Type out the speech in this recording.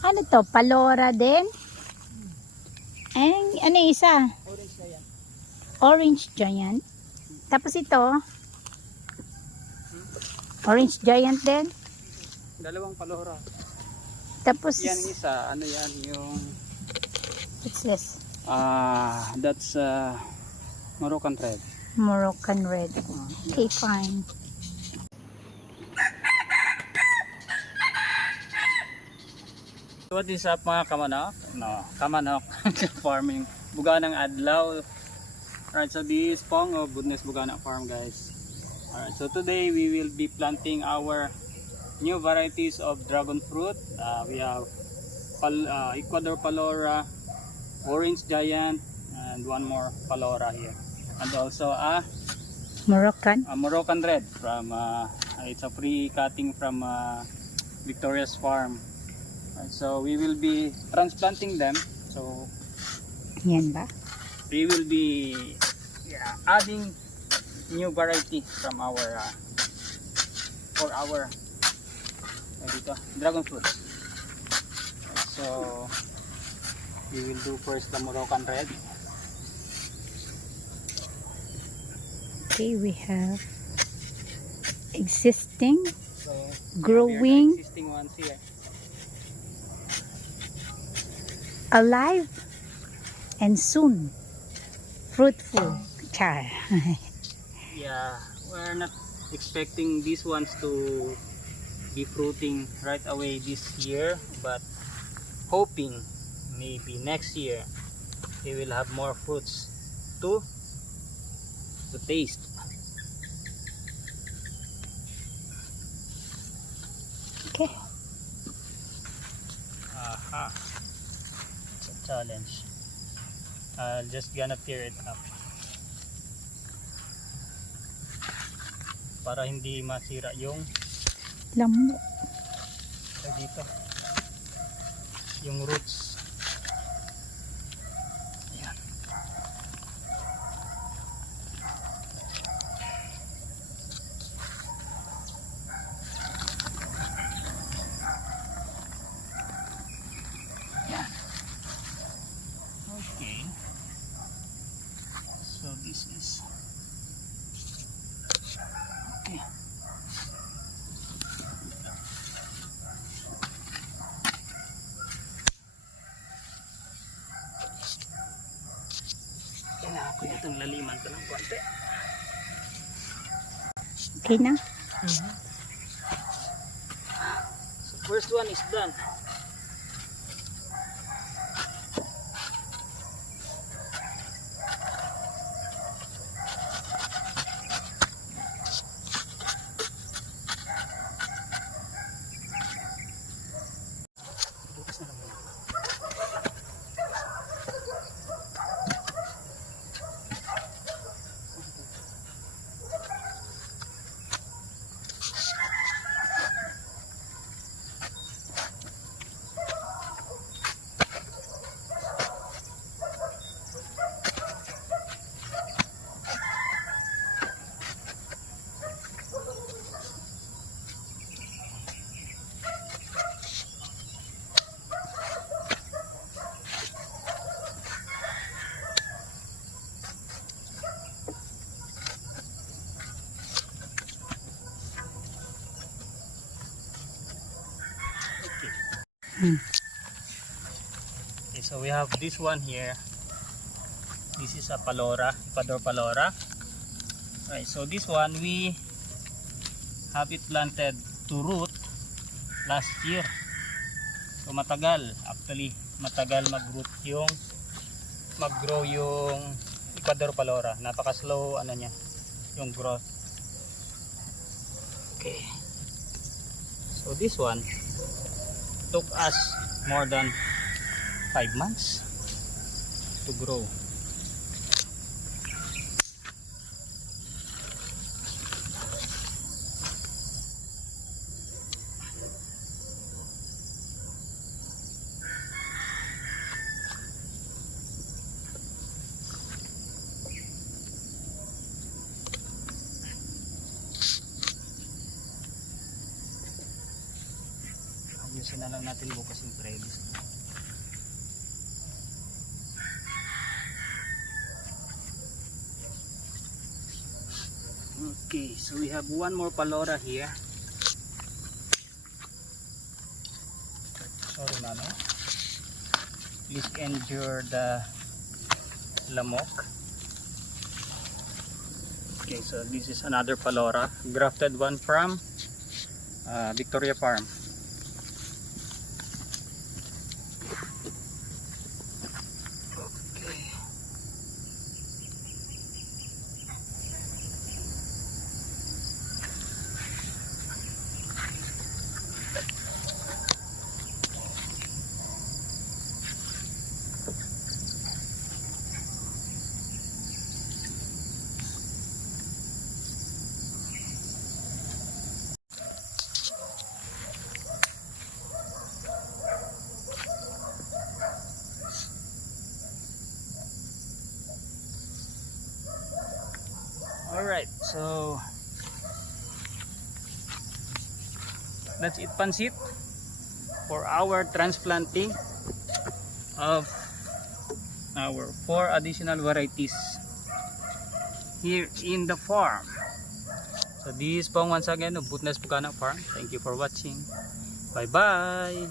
Ano to? Palora din? Ano yung isa? Orange giant. Orange giant. Tapos ito, orange giant din. Dalawang palora. Tapos, Yan isa, ano yan, yung what's this? that's Moroccan red. Moroccan red. Okay, fine. What is up mga kamanok? No, kamanok farming. Buga ng adlaw. Alright, so this is Pong of Goodness Bugana Farm, guys. Alright, so today we will be planting our new varieties of dragon fruit. We have Ecuador Palora, Orange Giant, and one more Palora here. And also a Moroccan Red from it's a free cutting from Victoria's Farm. So we will be transplanting them. So yan ba? we will be adding new variety from our for our dito, dragon fruit. So we will do first the Moroccan red. Okay, we have existing, So growing, existing ones here. alive, and soon fruitful. Char. Yeah, we're not expecting these ones to be fruiting right away this year, but hoping maybe next year they will have more fruits to taste. Okay. Aha, it's a challenge. Just gonna tear it up para hindi masira yung Lambo. dito yung roots. Ayan. Ayan. Okay, so this is okay. Kailangan ko itong laliman ko ng konti. Okay na? So first one is done. Bukas na lang muna. Okay, so we have this one here. This is a Palora, Ecuador Palora. Right, so this one we have it planted to root last year. So matagal, actually matagal mag-grow yung Ecuador Palora. Napaka-slow ano niya, yung growth. Okay. So this one took us more than 5 months to grow. Ayusin na lang natin bukas yung trellis. Okay, so we have one more palora here. Sorry mami. Please endure the lamok. Okay, so this is another palora, grafted one from Victoria Farm. Okay. Alright, so that's it, pansit, for our transplanting of our 4 additional varieties here in the farm. So this is Pong once again of Butnes Bugana Farm. Thank you for watching. Bye bye.